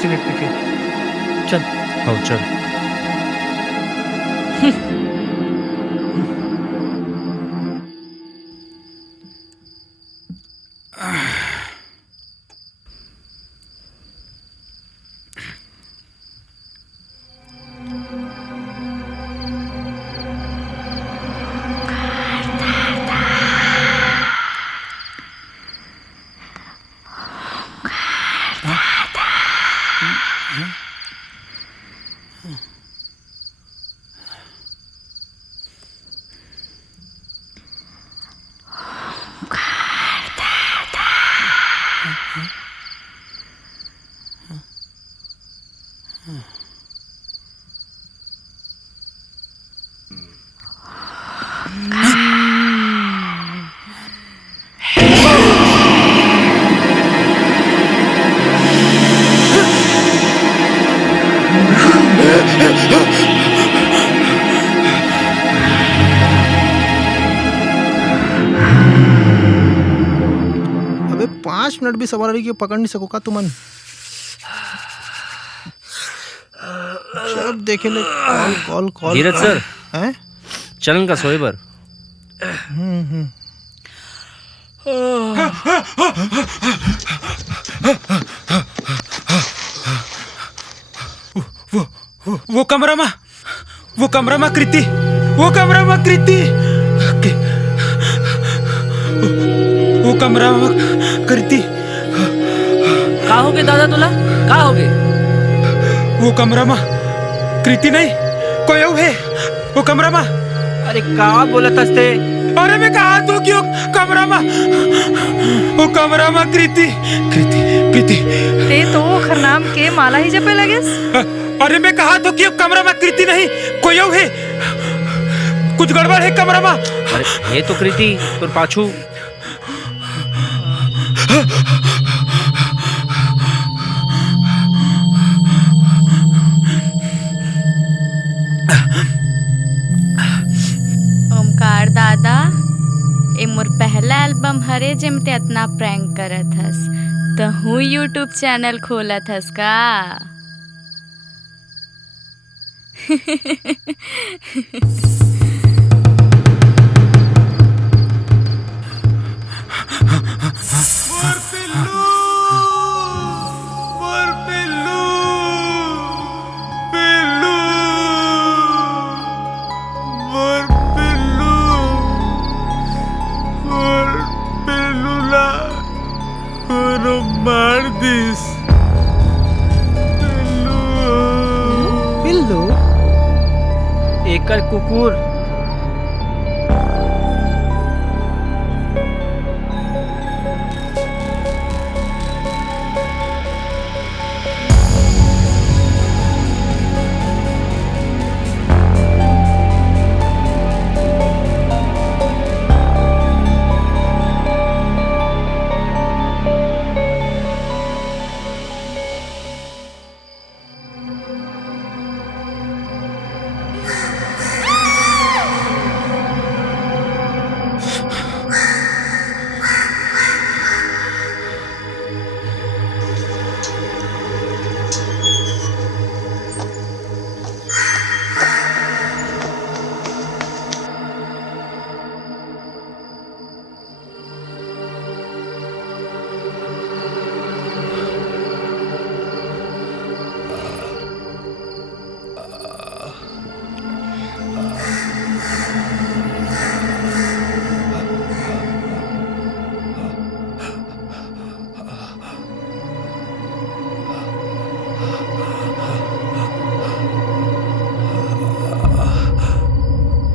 Cigarette P के। चल। हाँ चल। अबे 5 मिनट भी सवारी की पकड़ नहीं सकोगा तुमन। जब देखे ले कॉल कॉल कॉल। धीरज सर हैं? चलन का सोए बर। वो कमरा में कृति, वो कमरा में कृति, वो कमरा में कृति। का होगे दादा तुला, का होगे? वो कमरा में कृति नहीं, कोई और है वो कमरा में। अरे का बोलत हस्ते? अरे मैं कहा तो क्यों कमरा में, वो कमरा में कृति कृति कृति। ते तो खरनाम के माला ही जपे लगेस। अरे मैं कहा तो क्यों कमरा में कृति नहीं, कोई और है, कुछ गड़बड़ है कमरा में। अरे ये तो कृति तुर पाछू। ओमकार दादा, ए मोर पहला एल्बम हरे जेमते इतना प्रैंक करत हस, तो हूँ यूट्यूब चैनल खोलत हस का? पिल्लू एकर कुकुर।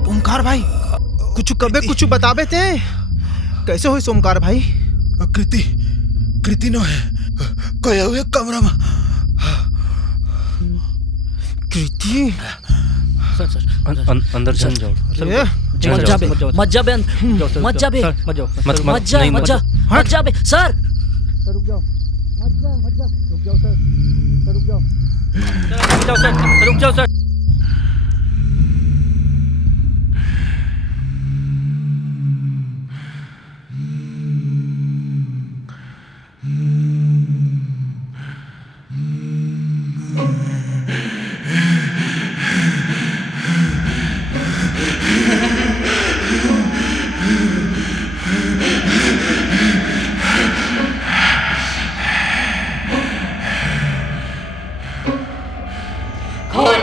ओमकार भाई कुछ कबे कुछ बताबे थे, कैसे हुई सोमकार भाई? कृति कृति नो है, कोई हुए कमरा में। कृति अंदर चल जाओ। मत जा बे, मत जा बे, मत जा बे, मत जा, मत जा, मत जा बे सर। रुक जाओ, मत जा, रुक जाओ सर, रुक जाओ, रुक जाओ सर। खोल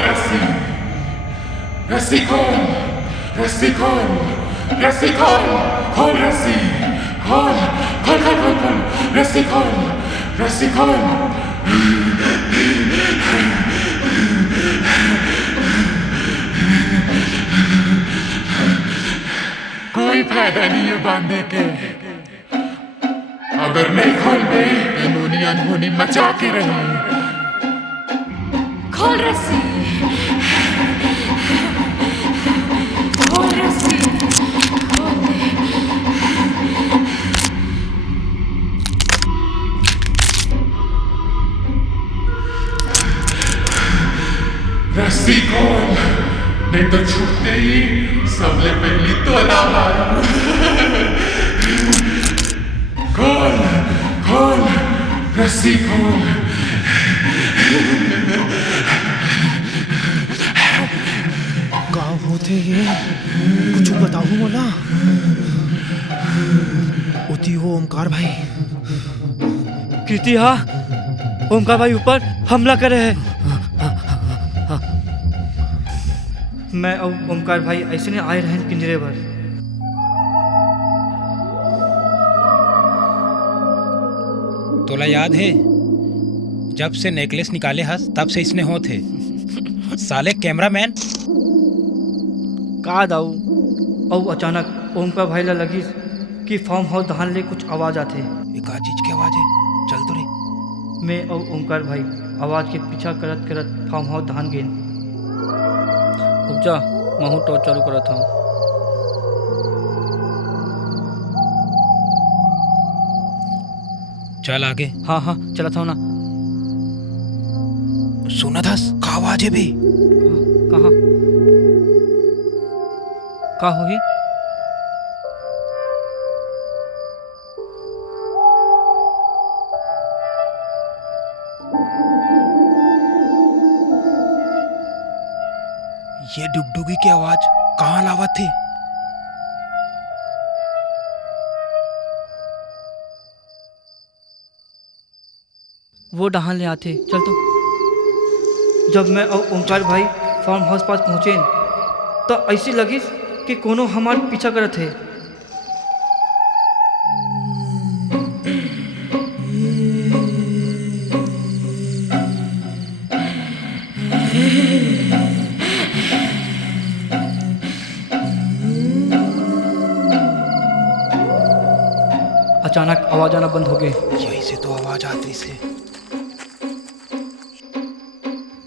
रस्सी, रस्सी खोल, रस्सी खोल, रस्सी खोल, खोल रस्सी, खोल, खोल खोल खोल खोल, रस्सी खोल, रस्सी खोल। कोई फायदा नहीं है बांधने के, अगर नहीं खोल दे इन्होंने अनहोनी मचा के रही। खोल रस्सी, खोल रस्सी, खोल दे। रस्सी खोल, नहीं तो छूटते ही सबले पहली तो मारू। खोल, खोल, रस्सी खोल। गाँव होते ये कुछ बताऊँ बोला उती हो ओमकार भाई। कृति हाँ, ओमकार भाई ऊपर हमला करे है। मैं और ओमकार भाई ऐसे नहीं आए रहें पिंजरे भर। तोला याद है जब से नेकलेस निकाले हस तब से इसने हो थे साले कैमरामैन का दाऊ और अचानक ओमकार भाई ला लगी कि फार्म हाउस दहान ले कुछ आवाज आते। एक चीज की आवाज है, चल तो रे। मैं और ओमकार भाई आवाज के पीछा करत करत फार्म हाउस दहान गए। उपजा महू टॉर्च चालू करा था। चल आगे। हाँ हाँ चला था ना। सुना था का आवाज है भी। कहाँ का होगी? ये डुगडुगी की आवाज कहाँ लावत थी? वो डहान ले आते। चल तो। जब मैं और ओमकार भाई फार्म हाउस पास पहुँचे तो ऐसी लगी कि कोनो हमार पीछा करत है। अचानक आवाज आना बंद हो गई। यही से तो आवाज आती से।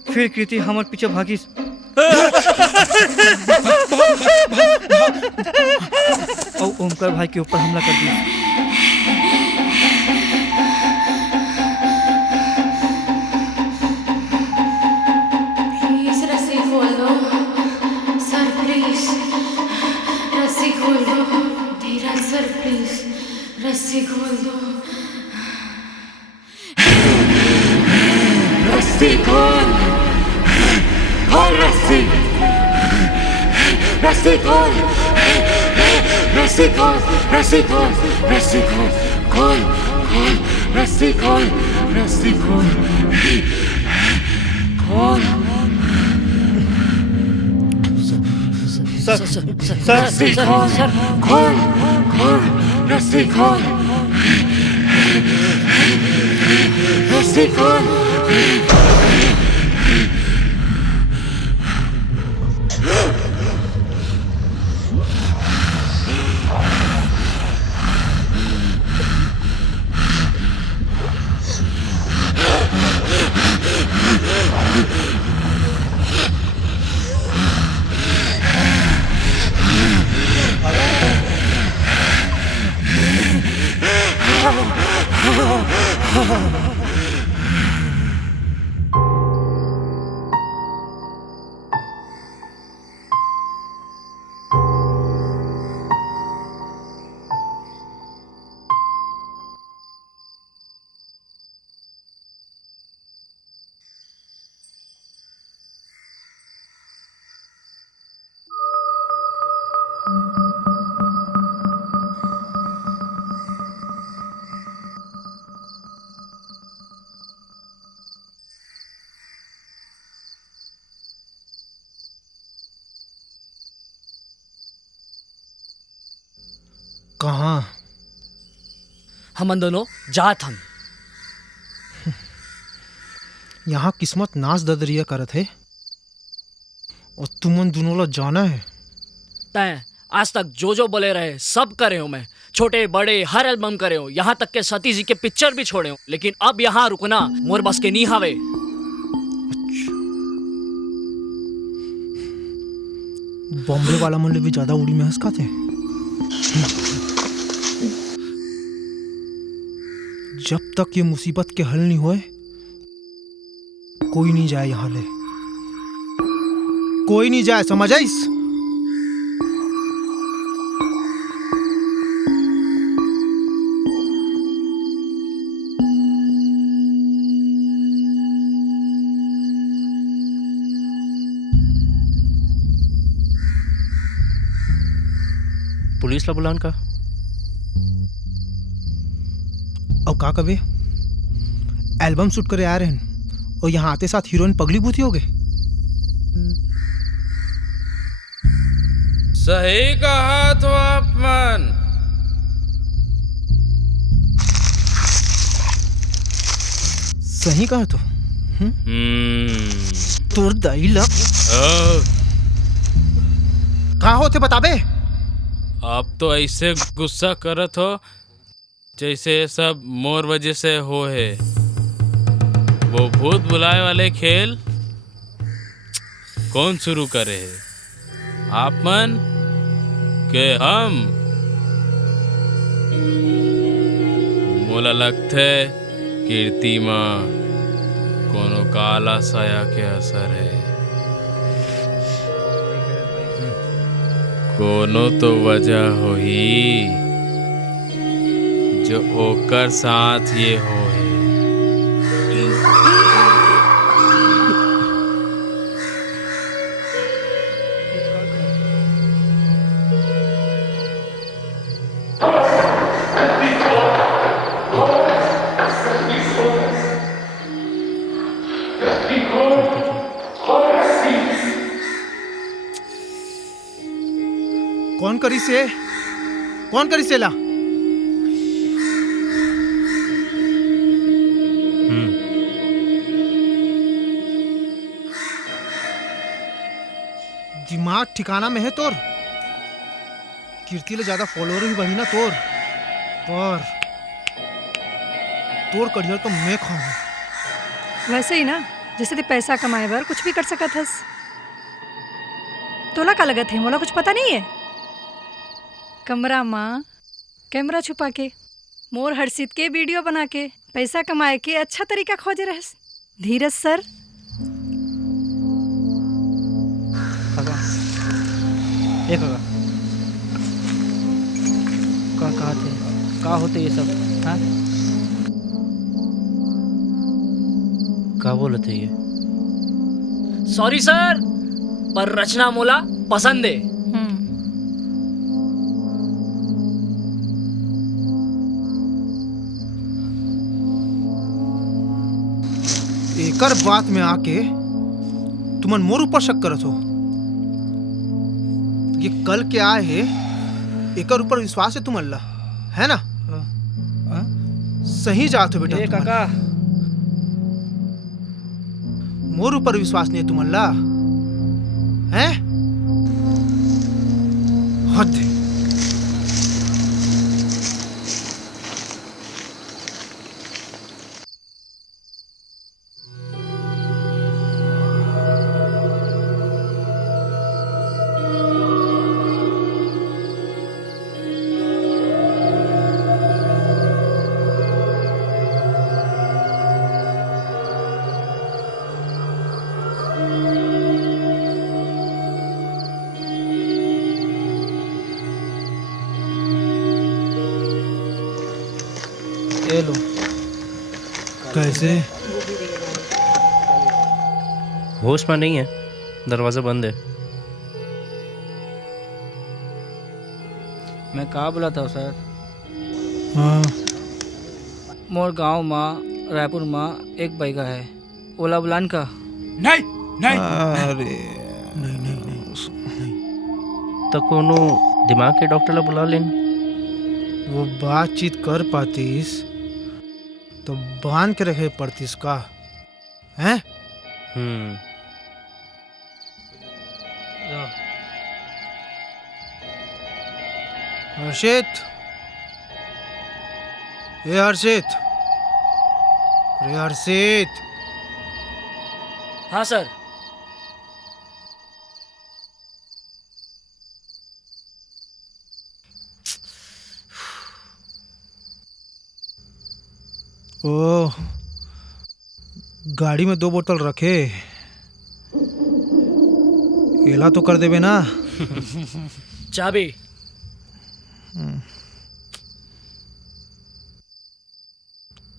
फिर कृति हमारे पीछे भागी और ओमकार भाई के ऊपर हमला कर दिया। प्लीज रस्सी खोल दो सर, प्लीज रस्सी खोल दो। धीरज सर प्लीज रस्सी खोल दो। रस्सी खोल, खोल रस्सी, रस्सी खोल, रस्सी खोल, रस्सी खोल, रस्सी खोल, खोल, खोल, रस्सी खोल, रस्सी खोल, खोल। रस्सी खोल, खोल, खोल, रस्सी खोल, रस्सी खोल। कहाँ? हमन दोनों जात हन। यहाँ किस्मत नाच ददरिया करत है और तुमन दोनों ला जाना है। तैं आज तक जो जो बोले रहे सब करे हूँ मैं, छोटे बड़े हर एल्बम करे हूँ, यहाँ तक के सती जी के पिक्चर भी छोड़े हूँ, लेकिन अब यहाँ रुकना मोर बस के नहीं हावे। बॉम्बे वाला मन ले भी ज्यादा उड़ी में हंस खाते। जब तक ये मुसीबत के हल नहीं होए कोई नहीं जाए यहाँ ले, कोई नहीं जाए, समझ आइस? पुलिस ला बुलान का? और का कबे एल्बम शूट करे आ रहे हैं और यहाँ आते साथ हीरोइन पगली बूथी हो गए। सही कहा तो आपमन। सही कहा तो तोर दाई लग कहा होते बताबे। आप तो ऐसे गुस्सा करत हो जैसे सब मोर वजह से हो है। वो भूत बुलाए वाले खेल कौन शुरू करे है, आप मन के हम? मोला लगते कीर्ति माँ कोनो काला साया के असर है। कोनो तो वजह हो ही जो ओकर साथ ये हो है। कौन करी से ला? दिमाग ठिकाना में है तोर? कीर्ति ले ज्यादा फॉलोअर भी बढ़ी ना तोर, पर तोर करियर तो मैं खाऊं। वैसे ही ना जैसे ते पैसा कमाए बर कुछ भी कर सकत हस। तोला का लगत है मोला कुछ पता नहीं है? कमरा माँ कैमरा छुपा के मोर हर्षित के वीडियो बना के पैसा कमाए के अच्छा तरीका खोजे रहस। धीरज सर काका, ए काका, का कहा थे, का होते ये सब? हाँ का बोले थे ये? सॉरी सर, पर रचना मोला पसंद है। एकर बात में आके तुमन मोर ऊपर शक करत हो। ये कल के आए है एकर ऊपर विश्वास है तुमन ला, है ना? सही जात हो बेटा। ए काका, मोर ऊपर विश्वास नहीं है तुमन ला, हैं? हद है। लो कैसे? होश में नहीं है, दरवाजा बंद है। मैं कहा बोला था सर? हाँ मोर गांव में रायपुर में एक बैगा है, ओला बुलान का? नहीं नहीं अरे तो कोनो दिमाग के डॉक्टर ला बुला लेन। वो बातचीत कर पातीस तो बांध के रखे पड़तीस का हैं? हर्षित, ए हर्षित, अरे हर्षित, हाँ सर। ओ गाड़ी में 2 बोतल रखे, एला तो कर देवे ना। चाबी।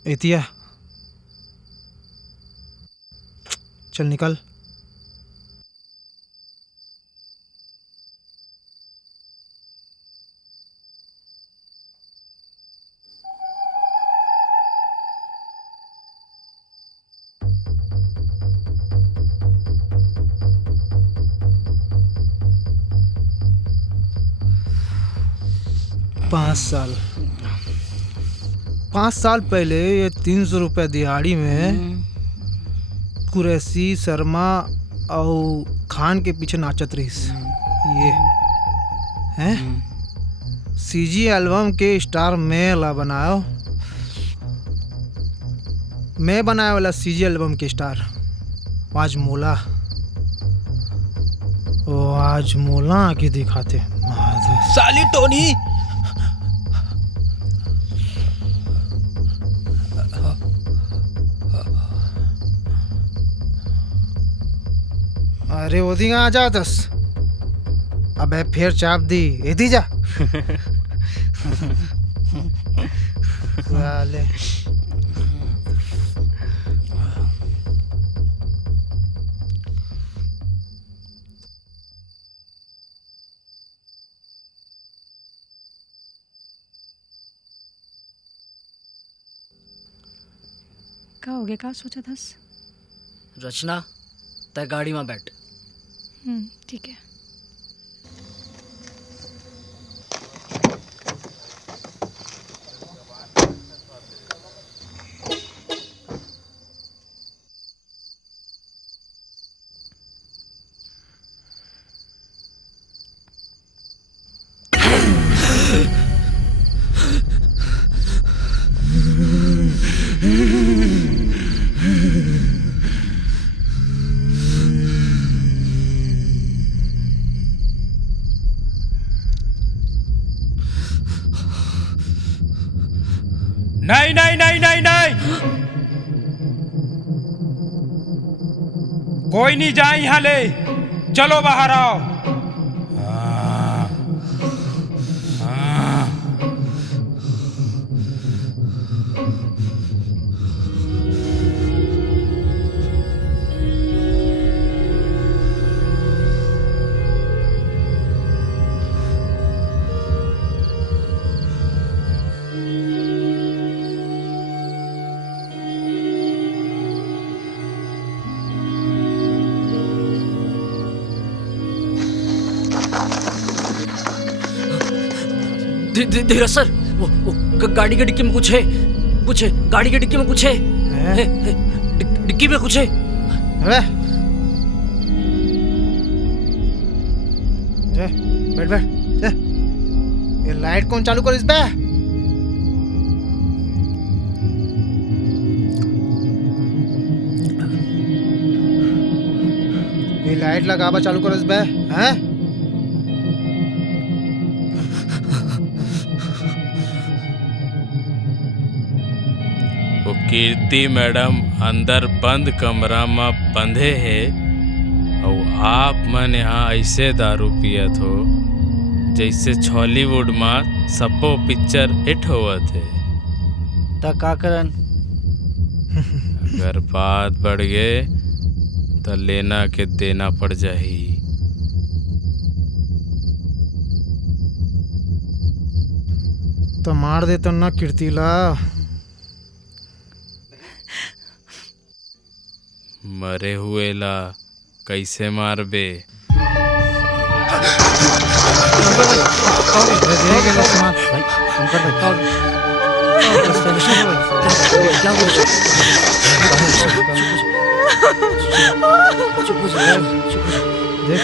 एतिया चल निकल। पाँच साल पहले ये 300 रुपये दिहाड़ी में कुरैशी, शर्मा और खान के पीछे नाचत रहीस। ये हैं सीजी एल्बम के स्टार मैं ला बनायो, मैं बनाया वाला सीजी एल्बम के स्टार आज मोला, वो आज मोला आके दिखाते। साली टोनी, अरे वो दी आ जा दस, अबे फिर चाप दी एदी जा। वाले का हो गया, का सोचा थस? रचना, तय गाड़ी में बैठ। ठीक है। नहीं नहीं नहीं नहीं नहीं, कोई नहीं जाए यहाँ ले, चलो बाहर आओ। धीरज सर, वो गाड़ी के डिक्की में कुछ है, गाड़ी के डिक्की में कुछ है, डिक्की में कुछ है। बैठ बैठ, ये लाइट कौन चालू कर इस पे? ये लाइट लगावा चालू कर इस पे, हैं? वो कीर्ति मैडम अंदर बंद कमरा में बंधे है और आप मन यहाँ ऐसे दारू पियत हो जैसे हॉलीवुड में सबो पिक्चर हिट हुआ थे। ता का करन? अगर बात बढ़ गए तो लेना के देना पड़ जाही। तो मार दे तो ना कीर्तिला। मरे हुए ला कैसे मारबे? दे गेला सामान भाई ओंकार भाई क्या बोल चुप हो जा देख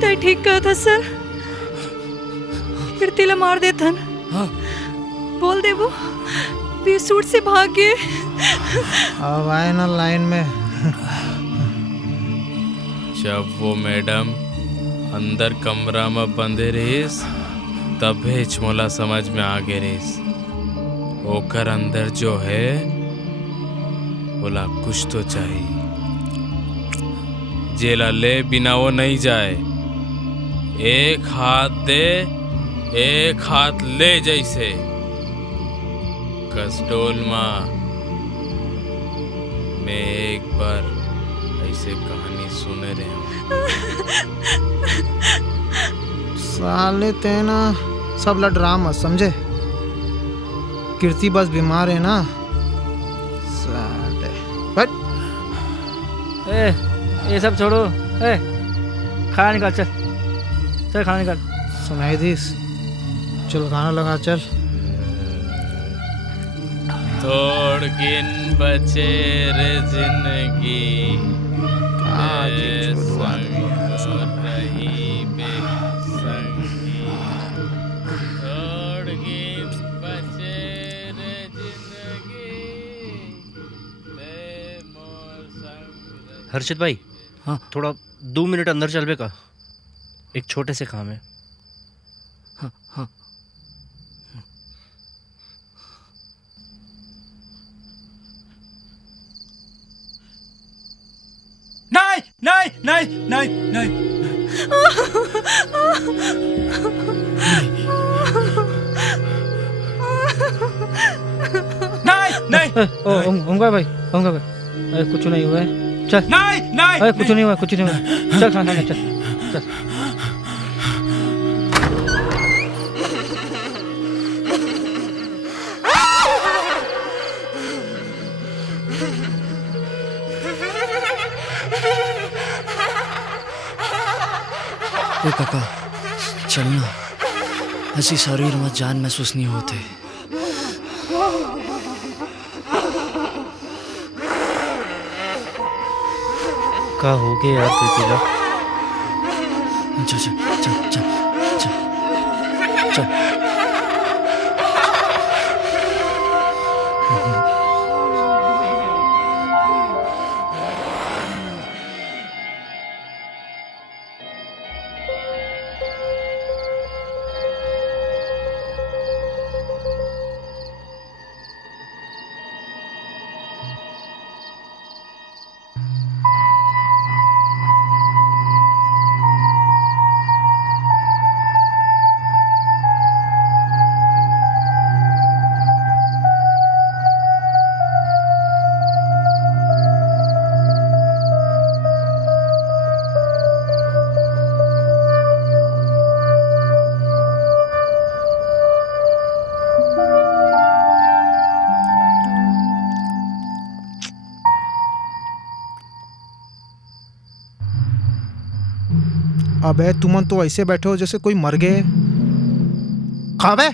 ते ठीक कहा था सर कीर्ति ला मार देथन हाँ बोल दे वो भी सूट से भाग गए अब आए ना लाइन में। जब वो मैडम अंदर कमरा में बंधे रहीस तबे मोला समझ में आ गए रहीस ओकर अंदर जो है बोला कुछ तो चाहिए जेला ले बिना वो नहीं जाए। एक हाथ दे एक हाथ ले जैसे कसडोल माँ मैं एक बार ऐसे कहानी सुने रहे हूँ। साले तेना सब ला ड्रामा समझे। कीर्ति बस बीमार है ना साले बट ए ये सब छोड़ो। ए खाना निकाल चल चल खाना निकाल। सुनाई दीस चल गाना लगा चल। थोड़ गिन बचे रे जिंदगी रही बेसंगी थोड़ गिन बचे रे जिंदगी मोर संग। हर्षित भाई हाँ थोड़ा 2 मिनट अंदर चल बे का एक छोटे से काम है। हाँ हाँ नहीं नहीं नहीं नहीं नहीं नहीं नहीं ओंकार भाई अरे कुछ नहीं हुआ है चल। नहीं नहीं अरे कुछ नहीं हुआ कुछ नहीं हुआ चल खाना खा चल चल। ए काका चलना ऐसी शरीर में जान महसूस नहीं होते। का हो गया यार प्रीतिला। चल चल चल चल चल चल अबे तुमन तो ऐसे बैठे हो जैसे कोई मर गए। खावे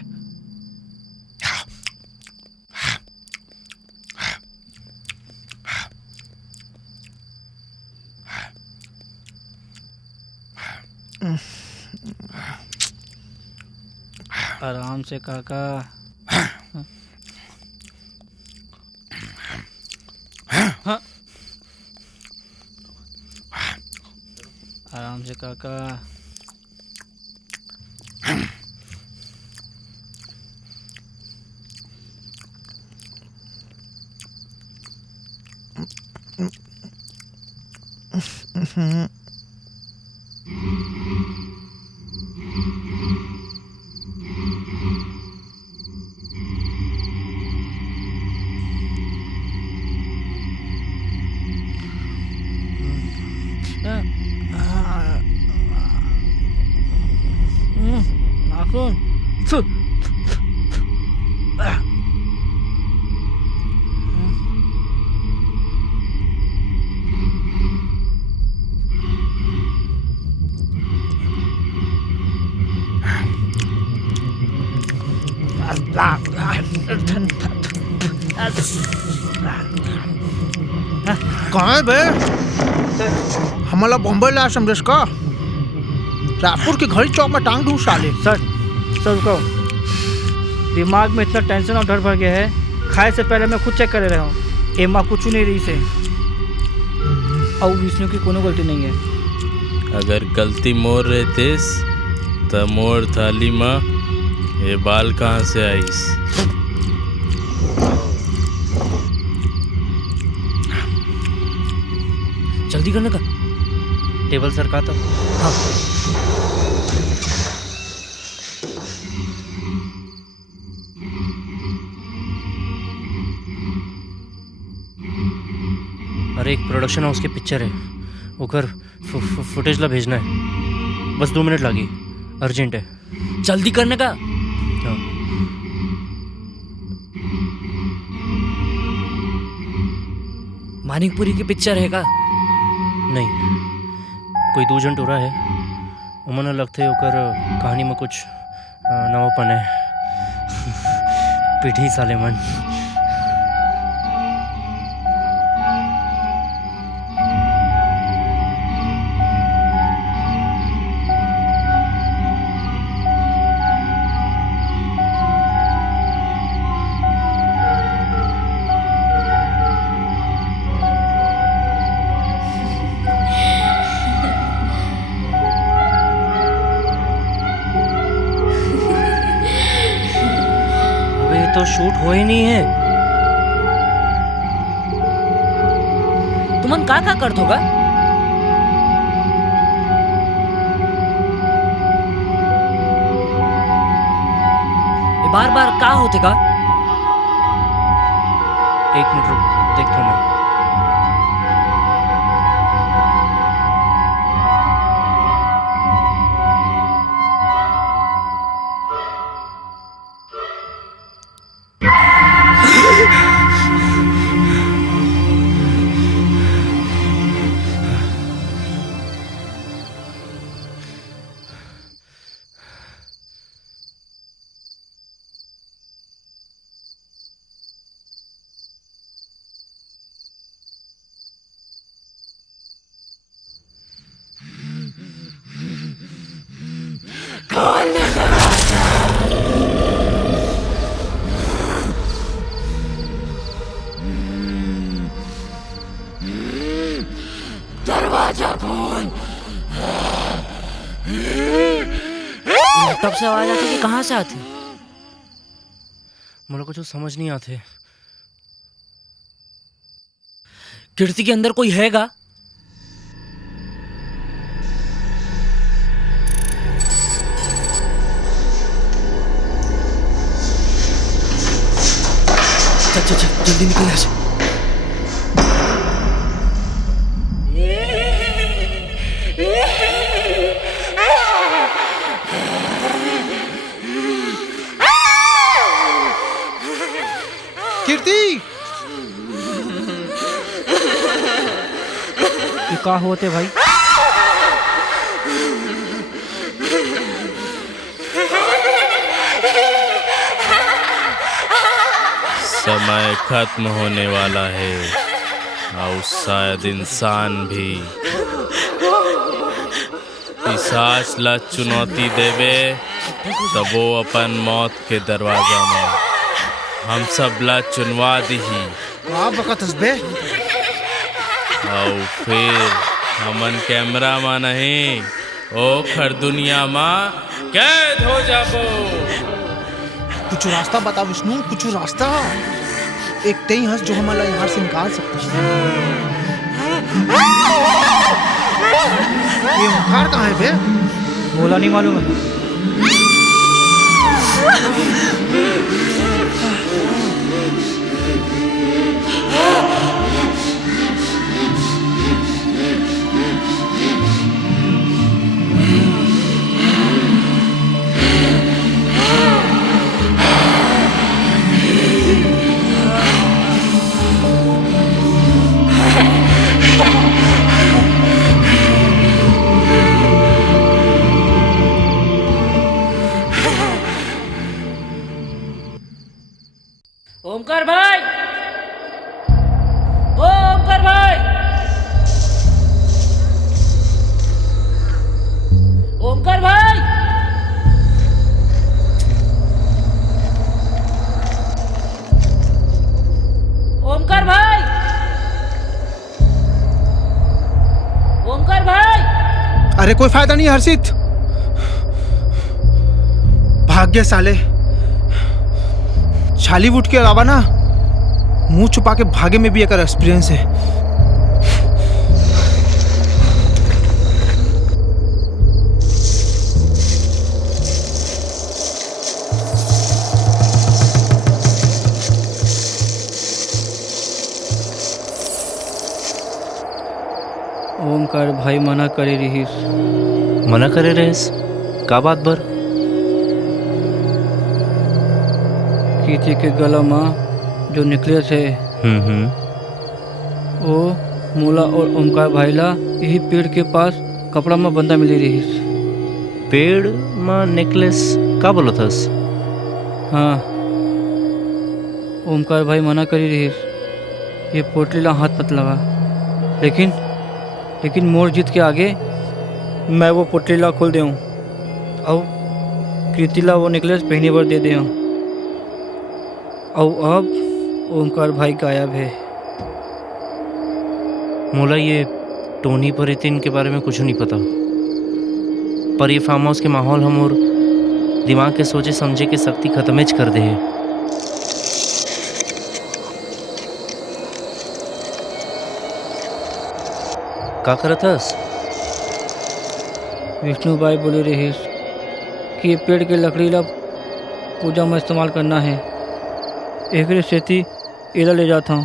आराम से काका। हाँ आराम से काका। नाखून कहाँ है बे? हमारा बॉम्बे ला समझ का रायपुर के घड़ी चौक में टांग दूँ साले। सर रुको, दिमाग में इतना टेंशन और डर भर गया है, खाए से पहले मैं खुद चेक कर रहा हूँ। एमा कुछ नहीं रही से, और विष्णु की कोनो गलती नहीं है। अगर गलती मोर रहतेस तो मोर थाली में ये बाल कहाँ से आईस? जल्दी करने का। टेबल सर का था। हाँ। अरे एक प्रोडक्शन हाउस के पिक्चर है, ओकर फुटेज ला भेजना है, बस 2 मिनट लगी, अर्जेंट है। जल्दी करने का। हाँ। मानिकपुरी की पिक्चर है का? नहीं, कोई 2 जन टूरा है, उमन लगते ओकर कहानी में कुछ नवापन है। पीढ़ी साले मन। तो शूट हो ही नहीं है। तुमन का करत होगा? बार बार का होते का? 1 मिनट रुक, देखता हूँ मैं। दरवाजा खोल। लैपटॉप से आवाज आती है कि कहाँ से आती? मुझे कुछ समझ नहीं आते। कीर्ति के अंदर कोई हैगा? चल जल्दी निकल यहाँ से। कीर्ति, ये का होते भाई? समय खत्म होने वाला है और शायद इंसान भी पिशाच ला चुनौती देवे तब वो अपन मौत के दरवाजा में हम सब ला चुनवा दी का बकत बे? और फिर हमन कैमरा में नहीं ओखर दुनिया में कैद हो जाबो। कुछ रास्ता बता विष्णु, कुछ रास्ता। एक तई हंस जो हमारा यहाँ से निकाल सकता है। ये ओंकार कहाँ है बे? बोला नहीं मालूम है। ओमकार भाई! अरे कोई फायदा नहीं है हर्षित, भाग्य साले छालीवुड के अलावा ना मुंह छुपा के भागे में भी एक एक्सपीरियंस है। ओमकार भाई मना करे रहीस। मना करे रहेस का बात बर? कीचे के गला में जो नेकलेस है वो मोला और ओमकार भाई ला यही पेड़ के पास कपड़ा में बंधा मिली रहीस। पेड़ में नेकलेस का बोलो थस? हाँ, ओमकार भाई मना करी रहीस ये पोटली ला हाथ मत लगा, लेकिन मोर जीत के आगे मैं वो पोटली ला खोल दूँ और कृति ला वो नेकलेस पहनी बार दे दूँ। और अब ओमकार भाई गायब है। मोला ये टोनी परितिन के बारे में कुछ नहीं पता, पर ये फार्म हाउस के माहौल हम और दिमाग के सोचे समझे के शक्ति खत्मेज कर दे है। का करत हस? विष्णु भाई बोले रहीस कि ये पेड़ के लकड़ी ला पूजा में इस्तेमाल करना है, एक सेती एला ले जाता हूँ।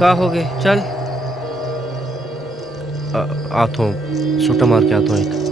का हो गए? चल आतो सुटा मार के आतो एक।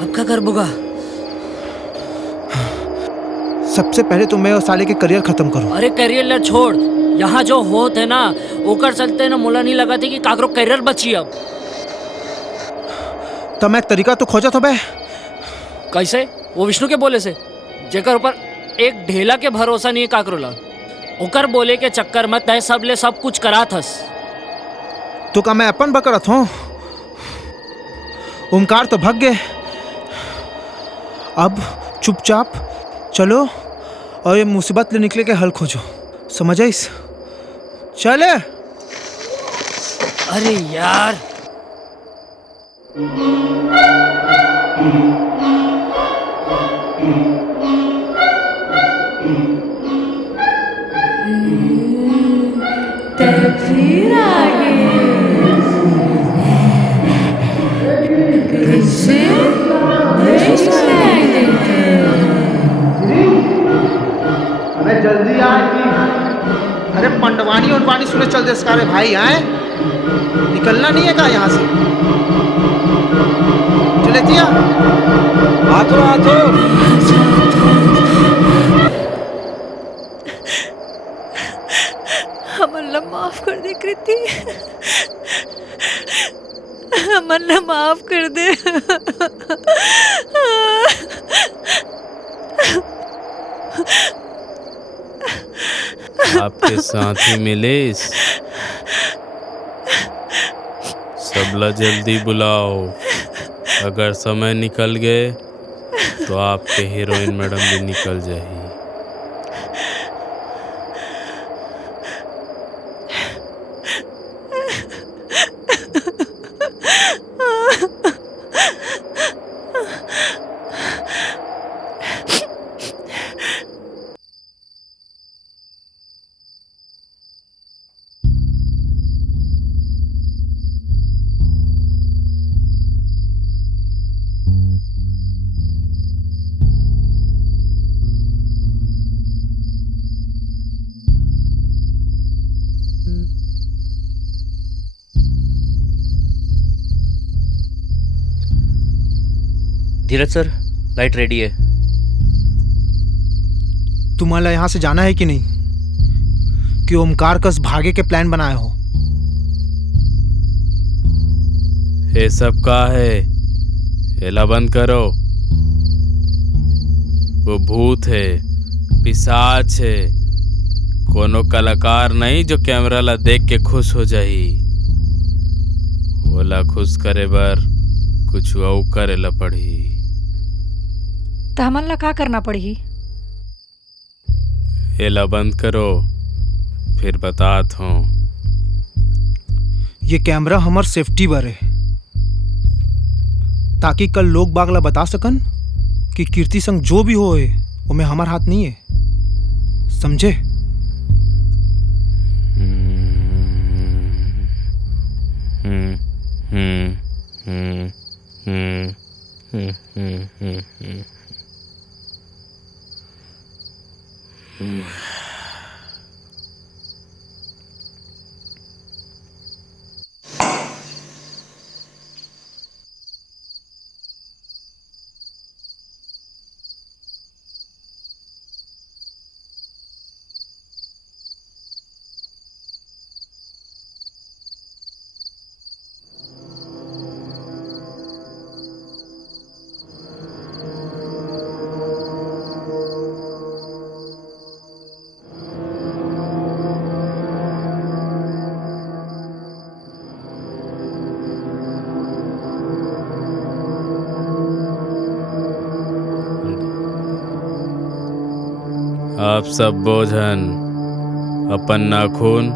अब क्या कर बुगा? सबसे पहले तो मैं और साले के करियर खत्म करूं। अरे करियर ला छोड़, यहाँ जो होत है ना ओकर चलते ना मोला नहीं लगा थी कि काकरो करियर बची। अब तो मैं एक तरीका तो खोजा था बे। कैसे? वो विष्णु के बोले से जेकर ऊपर एक ढेला के भरोसा नहीं है काकरो ला, ओकर बोले के चक्कर में तय सब ले सब कुछ करा थस। तो का मैं अपन बकरत हूँ? ओमकार तो भाग गए, अब चुपचाप चलो और ये मुसीबत ले निकले के हल खोजो, समझ आइस? चले। अरे यार अरे जल्दी आ कि अरे पंडवानी और वानी सुने चल दे सारे भाई आए, निकलना नहीं है का यहाँ से? चले तिया आतो आतो। हमला माफ कर दे कृति, हमला माफ कर दे। आपके साथी मिले, सबला जल्दी बुलाओ। अगर समय निकल गए तो आपके हीरोइन मैडम भी निकल जाएगी। धीरज सर, लाइट रेडी है। तुम्हाला यहाँ से जाना है कि नहीं? कि ओमकार कस भागे के प्लान बनाए हो। ये सब का है? एला बंद करो। वो भूत है, पिशाच है, कोनो कलाकार नहीं जो कैमरा ला देख के खुश हो जाही। ओला खुश करे बर कुछ और करे ला पड़ी। तो हमन ला का करना पड़ही? एला बंद करो, फिर बतात हूँ। ये कैमरा हमार सेफ्टी बर है, ताकि कल लोग बाग ला बता सकन कि कीर्ति संग जो भी होए वो में हमार हाथ नहीं है, समझे? आप सब बोझन अपन नाखून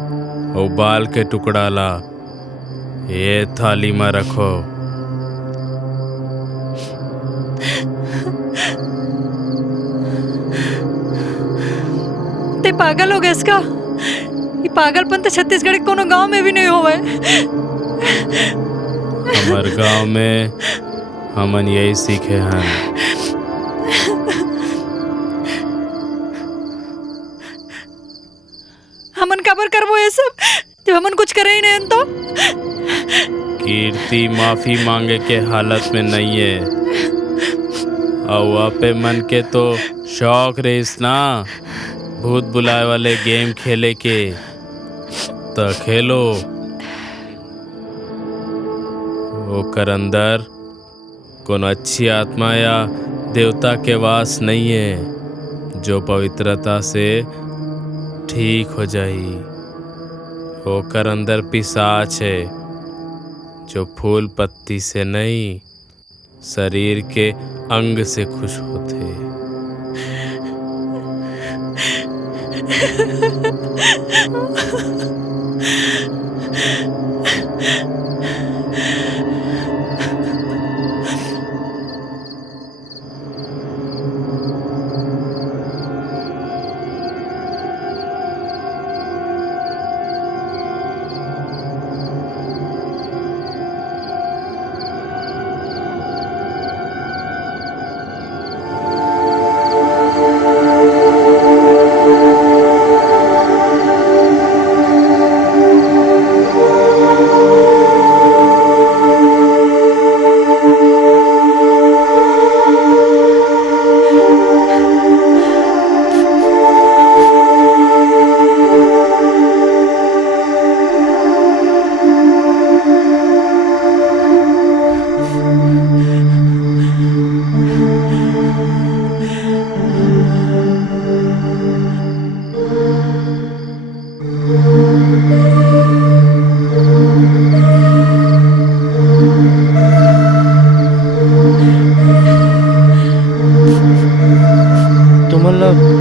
और बाल के टुकड़ा ला ये थाली में रखो। ते पागल हो गए इसका? ये पागलपन तो छत्तीसगढ़ के कोनो गांव में भी नहीं होवे। हमार गांव में हमन यही सीखे हैं। हमन काबर करबो ये सब जब हमन कुछ करे ही नहीं तो? कीर्ति माफी मांगे के हालत में नहीं है, और आपे मन के तो शौक रहीस ना भूत बुलाए वाले गेम खेले के, तो खेलो। ओकर अंदर कोनो अच्छी आत्मा या देवता के वास नहीं है जो पवित्रता से ठीक हो जाई। ओकर अंदर पिशाच है जो फूल पत्ती से नहीं शरीर के अंग से खुश होते।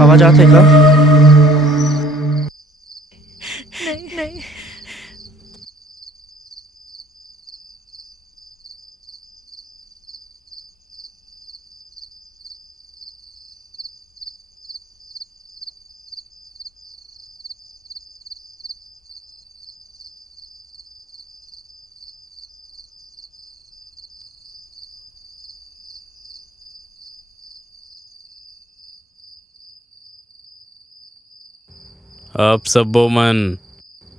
आवाज आते का? नहीं नहीं। अब सबो मन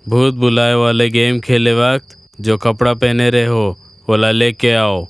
भूत बुलाए वाले गेम खेले वक्त जो कपड़ा पहने रहे हो ओला लेके आओ।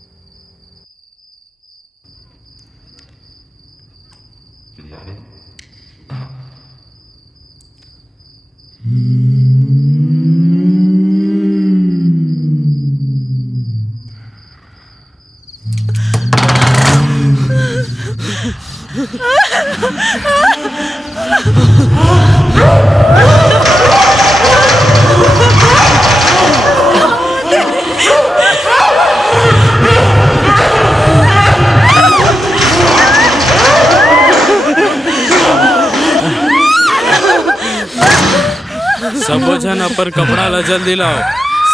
सबो जन अपन कपड़ा ला जल्दी लाओ,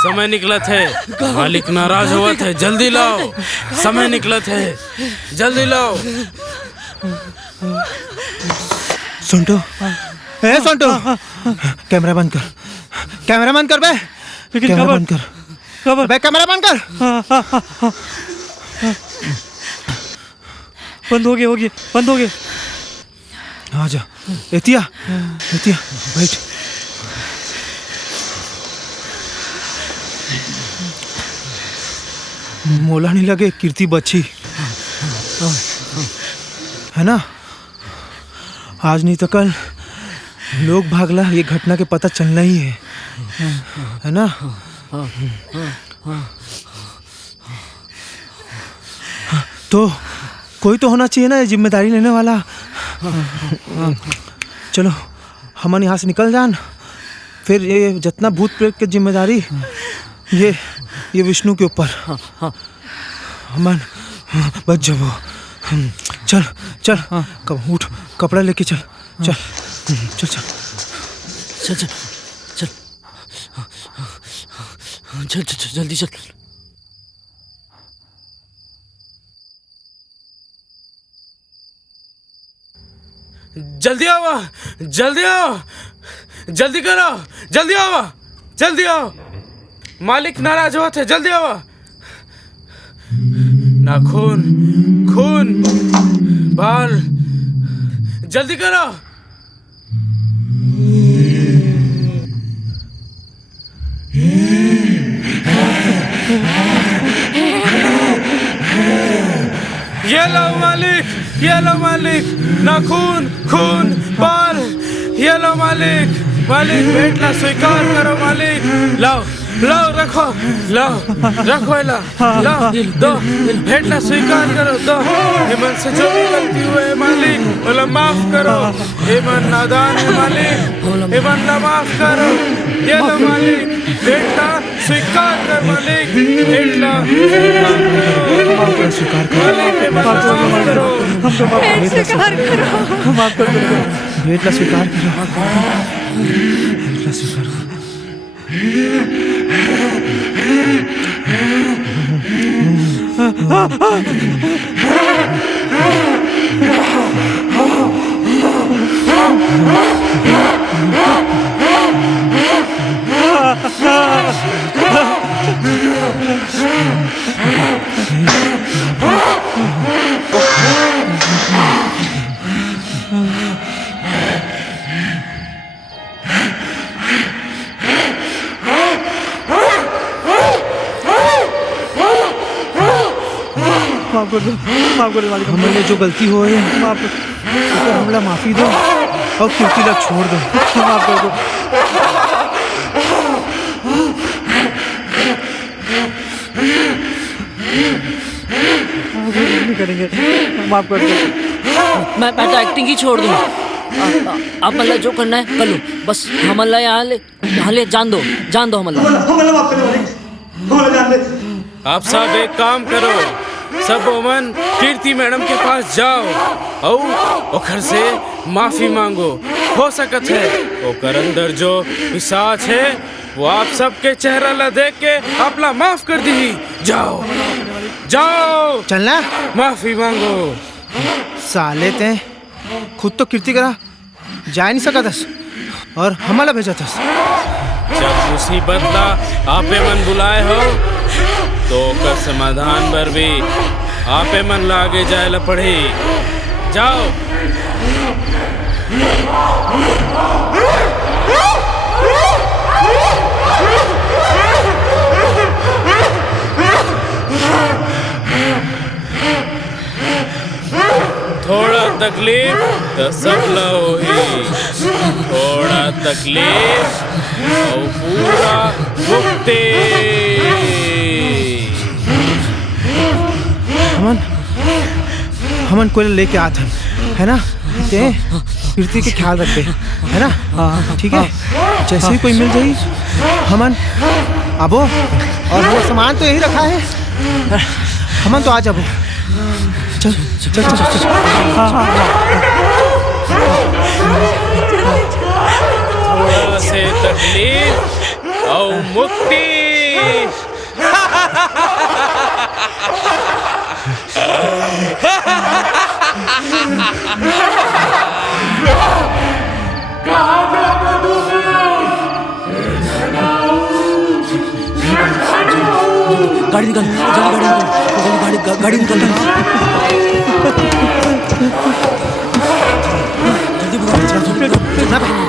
समय निकलत है। मालिक नाराज होवत है, जल्दी लाओ, समय निकलत है, जल्दी लाओ। सुंटो, ए सुंटो, कैमरा बंद कर, कैमरा बंद कर बे, कैमरा बंद कर, बे कैमरा बंद कर। बंद हो गया, बंद हो गया। आ जा, एतिया, एतिया, बैठ। मोला नहीं लगे कीर्ति बची है ना। आज नहीं तो कल लोग भागला, ये घटना के पता चलना ही है ना। तो कोई तो होना चाहिए ना ये जिम्मेदारी लेने वाला। चलो हमन यहाँ से निकल जान, फिर ये जितना भूत प्रेत की जिम्मेदारी ये विष्णु के ऊपर। हमन बच जाओ। चल चल, कब उठ, कपड़ा लेके चल चल चल चल चल चल चल चल चल जल्दी चल। जल्दी आओ, जल्दी आओ, जल्दी करो, जल्दी आओ, जल्दी आओ। मालिक नाराज हुआ थे, जल्दी आओ। नाखून, खून, बाल, जल्दी करो। ये लो मालिक, ये लो मालिक, नाखून, खून, बाल, ये लो मालिक। मालिक भेंट ला स्वीकार करो मालिक। लाओ लाओ, रखो, लाओ रखो, लाओ दो, भेंट ला स्वीकार करो, दो। हेमन से जो भी गलती हुए मालिक बोला माफ करो। हेमन नादान है मालिक, हेमन ला माफ करो। ये लो मालिक, भेंट ला स्वीकार कर मालिक, भेंट ला स्वीकार मालिक, माफ करो, स्वीकार करो, माफ कर दो, भेंट ला स्वीकार करो, भेंट ला स्वीकार करो। माफ कर दो, माफ कर दो मालिक। हमने जो गलती हो है माफ तो हमला माफी दो और कीर्ति ला छोड़ दो। माफ कर दो। नहीं करेंगे, माफ कर दो। मैं तो एक्टिंग ही छोड़ दूँ। आप मल्ला जो करना है कर लो, बस हमल्ला यहाँ ले जान दो हमल्ला। आप सब एक काम करो, सब ओमन कीर्ति मैडम के पास जाओ और ओखर से माफी मांगो। हो सकत है ओकर अंदर जो पिशाच है वो आप सबके चेहरा ला देख के आपला माफ कर दी। जाओ जाओ, चलना, माफी मांगो। साले ते खुद तो कीर्ति करा जा नहीं सका थस और हमारा भेजा थस। जब मुसीबत ला आपे मन बुलाए हो तो ओकर समाधान बर भी आपे मन ला आगे जाए ला पड़ी। जाओ। थोड़ा तकलीफ तो सब ला होही, थोड़ा तकलीफ और पूरा मुक्ति। हमन कोई लेके आते है ना, ते कीर्ति के ख्याल रखते है ना। ठीक है, जैसे ही कोई मिल जाई हमन आबो, और वो सामान तो यही रखा है, हमन तो आ जाबो। चल चल चल चल, थोड़ा से तकलीफ और मुक्ति। गाड़ी निकाल, जल्दी गाड़ी निकाल, जल्दी गाड़ी निकाल, जल्दी भगाओ,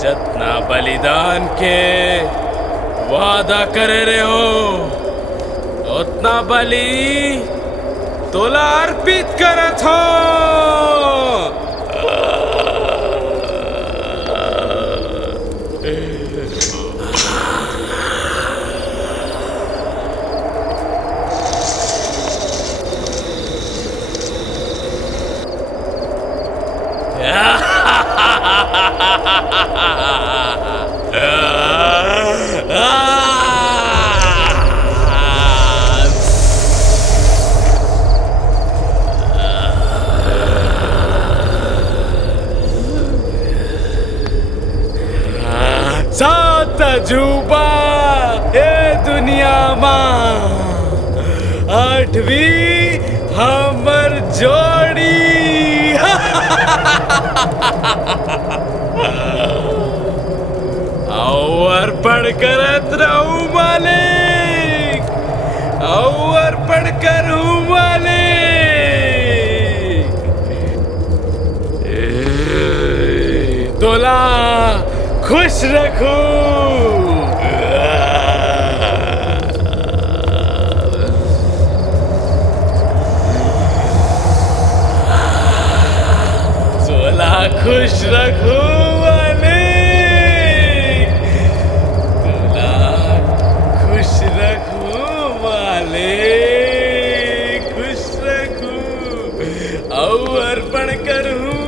जतना बलिदान के वादा करे रहे हो उतना बलि तोला अर्पित करत हो। सात अजूबा ए दुनिया मां आठवीं हमर जोड़ी। और पढ़ करत रहूं मालिक, और पढ़ कर हूं मालिक। तोला खुश रखूं। तोला खुश रखूं अर्पण कर हूँ,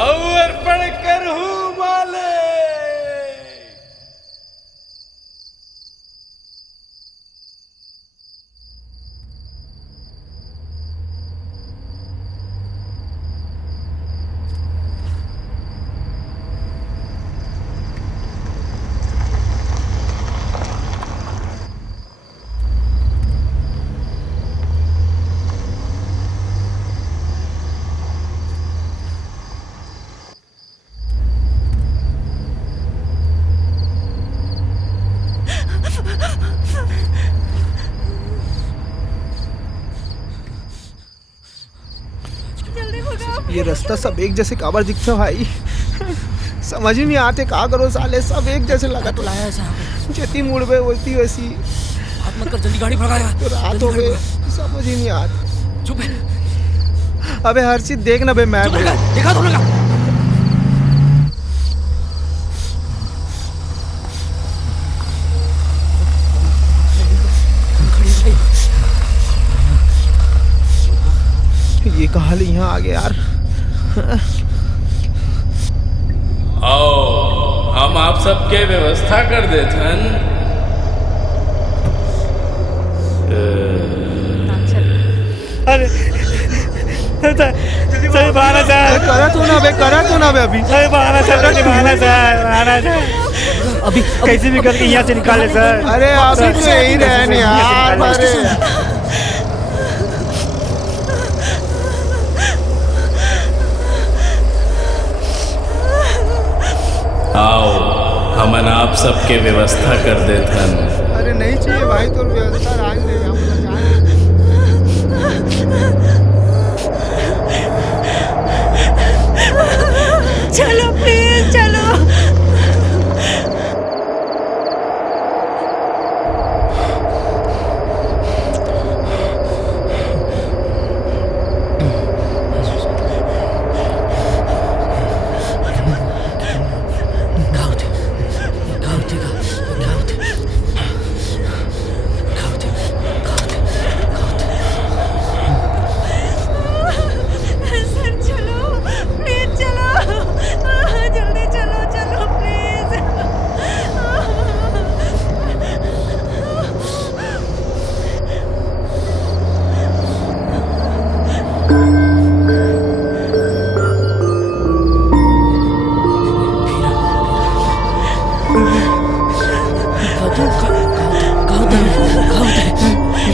अर्पण कर हूँ माले। ये रास्ता सब एक जैसे काबर दिखता भाई, समझ ही नहीं आते का करो साले, सब एक जैसे लगा तो लाया है साहब, जैती मुड़ पे वैसी वैसी बात मत कर, जल्दी गाड़ी भगा यार। तो रात हो गए, समझ ही नहीं आता। चुप है, अबे हर्षित देख ना बे मैप देखा तुमने का? ये कहा ले यहाँ आ गया यार। आओ हम आप सबके व्यवस्था कर देथन। अरे सही बहाना सर, करा तो ना बे अभी। सही बहाना सर, बहाना सर, अभी कैसे भी करके यहाँ से निकाले सर। अरे अभी तो यही रहने यार। अरे आओ हमन आप सबके व्यवस्था कर देथन। अरे नहीं चाहिए भाई, तो व्यवस्था राज दे हम चलो प्लीज चलो। सर चलो प्लीज चलो, जल्दी चलो चलो प्लीज।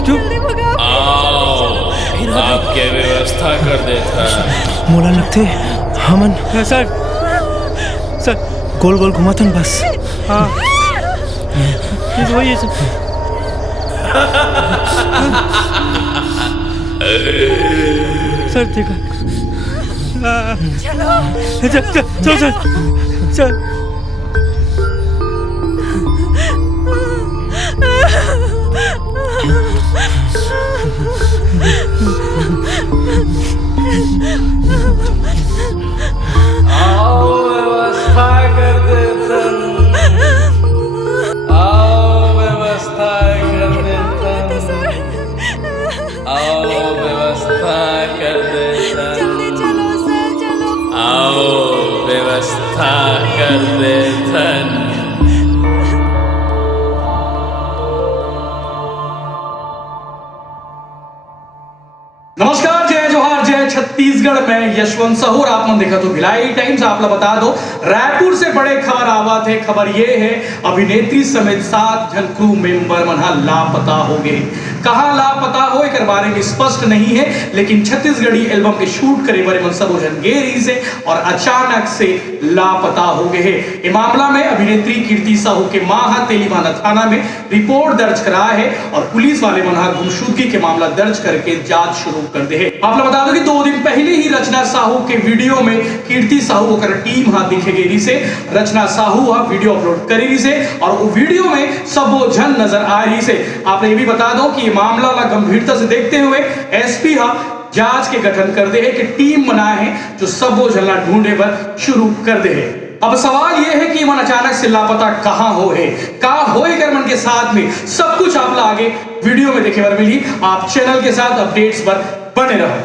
जल्दी भगाओ। आओ आपके व्यवस्था कर देथन। मोला लगते हमन सर गोल गोल घुमाथन बस। हाँ ये वही है सर। सर देखा, चलो चलो चल चल। आओ व्यवस्था कर देथन। आओ व्यवस्था कर देथन। आओ व्यवस्था कर देथन। जल्दी चलो सर चलो। आओ व्यवस्था कर देथन। नमस्कार, जय जोहार, जय छत्तीसगढ़ में यशवंत सहूर। आप मन देखा तो भिलाई टाइम्स। आप लोग बता दो, रायपुर से बड़े खबर आवा थे। खबर ये है, अभिनेत्री समेत 7 जन क्रू मेंबर मन लापता हो गए। कहाँ लापता हो एक बारे में स्पष्ट नहीं है, लेकिन छत्तीसगढ़ी एल्बम के शूट करे बारे मन सब जन गेरी से और अचानक से लापता हो गए हैं। ये मामला में अभिनेत्री कीर्ति साहू के मां तेलीबांधा थाना में रिपोर्ट दर्ज करा है और पुलिस वाले मन गुमशुदगी के मामला दर्ज करके जांच शुरू कर दे है। आप लोग बता दो कि 2 दिन पहले ही रचना साहू के वीडियो में कीर्ति साहू और टीम दिखे गेरी से रचना साहू वीडियो अपलोड करी से और वो वीडियो में सब वो जन नजर आ रही से। आप ये भी बता दो कि ये मामला गंभीरता से देखते हुए एसपी जांच के गठन कर दे है कि टीम बनाए हैं जो सब वो जलना ढूंढे पर शुरू कर दे है। अब सवाल यह है कि मन अचानक से लापता कहां हो है, का होए कर मन के साथ में सब कुछ आप आगे वीडियो में देखे बर मिली। आप चैनल के साथ अपडेट्स पर बने रहो।